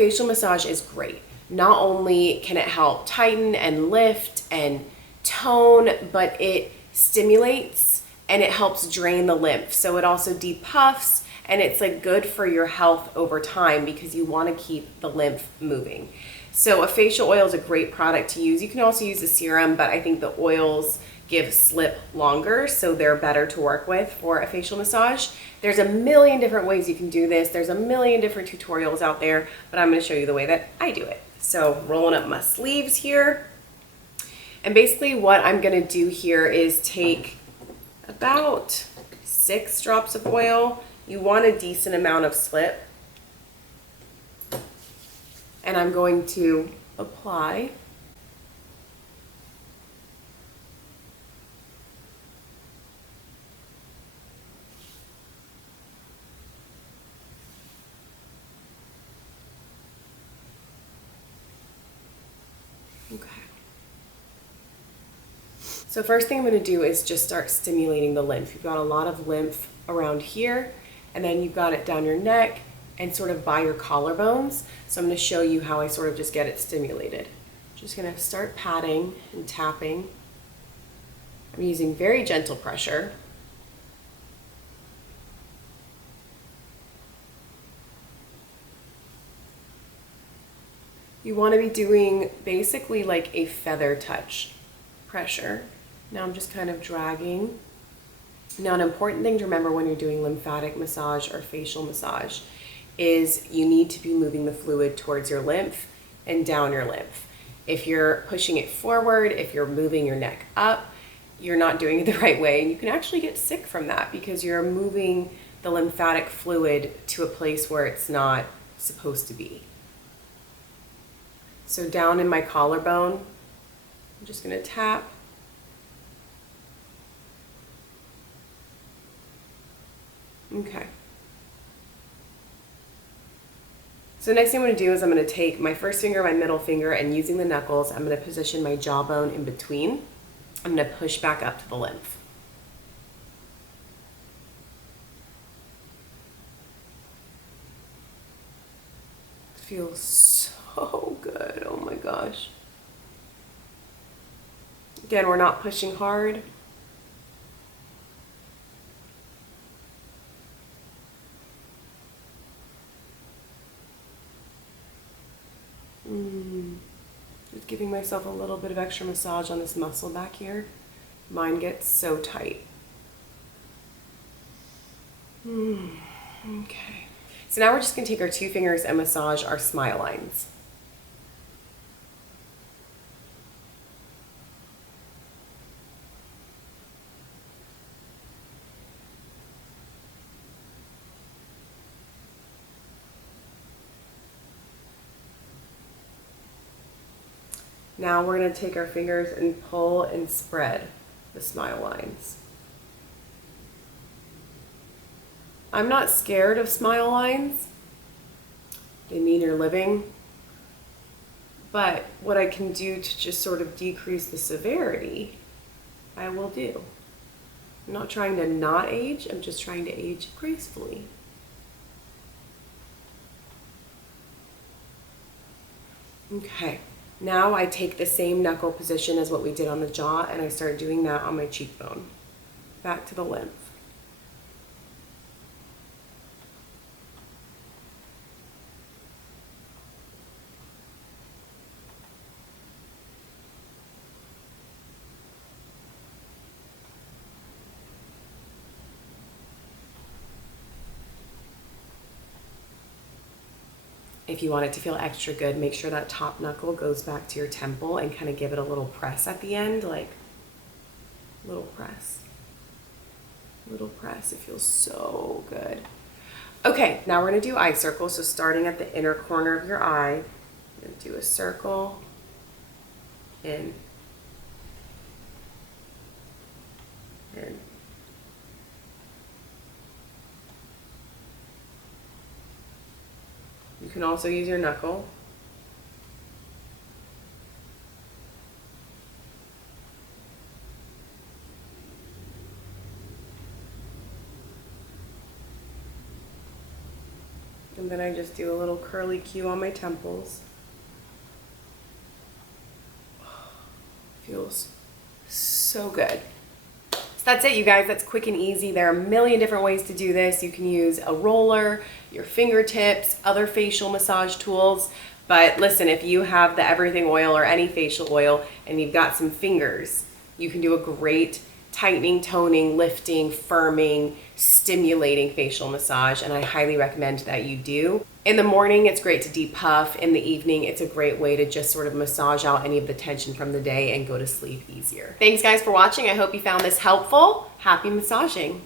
facial massage is great. Not only can it help tighten and lift and tone, but it stimulates and it helps drain the lymph. So it also depuffs, and it's like good for your health over time because you want to keep the lymph moving. So a facial oil is a great product to use. You can also use a serum, but I think the oils give slip longer, so they're better to work with for a facial massage. There's a million different ways you can do this. There's a million different tutorials out there, but I'm going to show you the way that I do it. So rolling up my sleeves here. And basically what I'm going to do here is take about 6 drops of oil. You want a decent amount of slip. And I'm going to apply. Okay. So first thing I'm going to do is just start stimulating the lymph. You've got a lot of lymph around here, and then you've got it down your neck and sort of by your collarbones. So I'm going to show you how I sort of just get it stimulated. Just going to start patting and tapping. I'm using very gentle pressure. You want to be doing basically like a feather touch pressure. Now I'm just kind of dragging. Now an important thing to remember when you're doing lymphatic massage or facial massage is you need to be moving the fluid towards your lymph and down your lymph. If you're pushing it forward, if you're moving your neck up, you're not doing it the right way, and you can actually get sick from that because you're moving the lymphatic fluid to a place where it's not supposed to be. So down in my collarbone, I'm just going to tap. Okay. So next thing I'm going to do is I'm going to take my first finger, my middle finger, and using the knuckles, I'm going to position my jawbone in between. I'm going to push back up to the lymph. It feels so good. Oh my gosh. Again, we're not pushing hard. Just giving myself a little bit of extra massage on this muscle back here. Mine gets so tight. Okay. So now we're just going to take our 2 fingers and massage our smile lines. Now we're going to take our fingers and pull and spread the smile lines. I'm not scared of smile lines. They mean you're living. But what I can do to just sort of decrease the severity, I will do. I'm not trying to not age, I'm just trying to age gracefully. Okay. Now I take the same knuckle position as what we did on the jaw, and I start doing that on my cheekbone. Back to the lymph. If you want it to feel extra good, make sure that top knuckle goes back to your temple and kind of give it a little press at the end, like little press. Little press. It feels so good. Okay, now we're going to do eye circles. So starting at the inner corner of your eye, I'm going to do a circle in, in. You can also use your knuckle. And And then I just do a little curly Q on my temples. Feels so good. So that's it, you guys. That's quick and easy. There are a million different ways to do this. You can use a roller, your fingertips, other facial massage tools. But listen, if you have the everything oil or any facial oil and you've got some fingers, you can do a great tightening, toning, lifting, firming, stimulating facial massage, and I highly recommend that you do. In the morning, it's great to depuff. In the evening, it's a great way to just sort of massage out any of the tension from the day and go to sleep easier. Thanks guys for watching. I hope you found this helpful. Happy massaging.